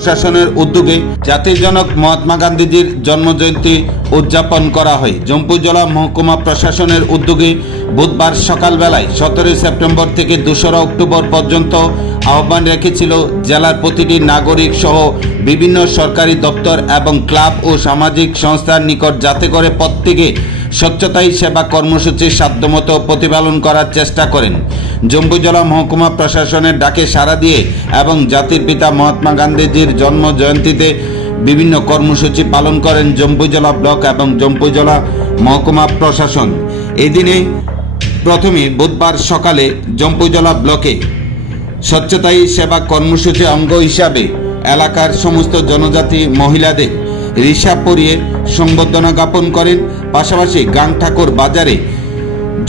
প্রশাসনের উদ্যোগে জাতির জনক মহাত্মা গান্ধীজির জন্মজয়ন্তী উদযাপন করা হয়। জম্পুজলা মহকুমা প্রশাসনের উদ্যোগে বুধবার সকালবেলায় 17 সেপ্টেম্বর থেকে 2রা অক্টোবর পর্যন্ত আহ্বান রেখেছিল জেলার প্রতিটি নাগরিক সহ বিভিন্ন সরকারি দপ্তর এবং ক্লাব ও সামাজিক সংস্থার নিকট, যাতে করে প্রত্যেকে স্বচ্ছতাই সেবা কর্মসূচির সাধ্যমতো প্রতিপালন করার চেষ্টা করেন। জম্পুজলা মহকুমা প্রশাসনের ডাকে সাড়া দিয়ে এবং জাতির পিতা মহাত্মা গান্ধীজির জন্ম জয়ন্তীতে বিভিন্ন কর্মসূচি পালন করেন জম্পুজলা ব্লক এবং জম্পুজলা মহকুমা প্রশাসন। এই দিনে প্রথমে বুধবার সকালে জম্পুজলা ব্লকে স্বচ্ছতাই সেবা কর্মসূচির অঙ্গ হিসাবে এলাকার সমস্ত জনজাতি মহিলাদের রিশা পরিয়ে সংবর্ধনা জ্ঞাপন করেন। পাশাপাশি গাংঠাকুর বাজারে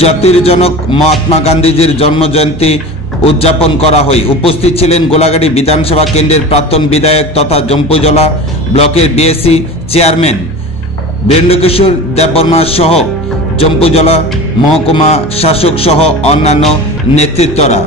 জাতির জনক মহাত্মা গান্ধীজির জন্মজয়ন্তী উদযাপন করা হয়। উপস্থিত ছিলেন গোলাগাড়ি বিধানসভা কেন্দ্রের প্রাক্তন বিধায়ক তথা জম্পুজলা ব্লকের বিএসসি চেয়ারম্যান বীরেন্দ্রকিশোর দেববর্মা সহ জম্পুজলা মহকুমা শাসক সহ অন্যান্য নেতৃত্বরা।